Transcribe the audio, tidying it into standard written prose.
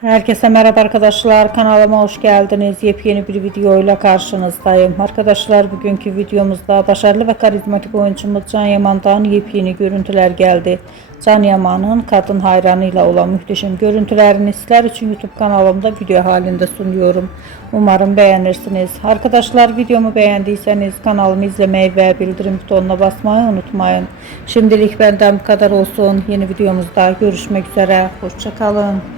Herkese merhaba arkadaşlar, kanalıma hoş geldiniz. Yepyeni bir videoyla karşınızdayım. Arkadaşlar, bugünkü videomuzda başarılı ve karizmatik oyuncumuz Can Yaman'dan yepyeni görüntüler geldi. Can Yaman'ın kadın hayranıyla olan muhteşem görüntülerini sizler için YouTube kanalımda video halinde sunuyorum. Umarım beğenirsiniz. Arkadaşlar, videomu beğendiyseniz kanalımı izlemeyi ve bildirim butonuna basmayı unutmayın. Şimdilik benden bu kadar olsun. Yeni videomuzda görüşmek üzere. Hoşça kalın.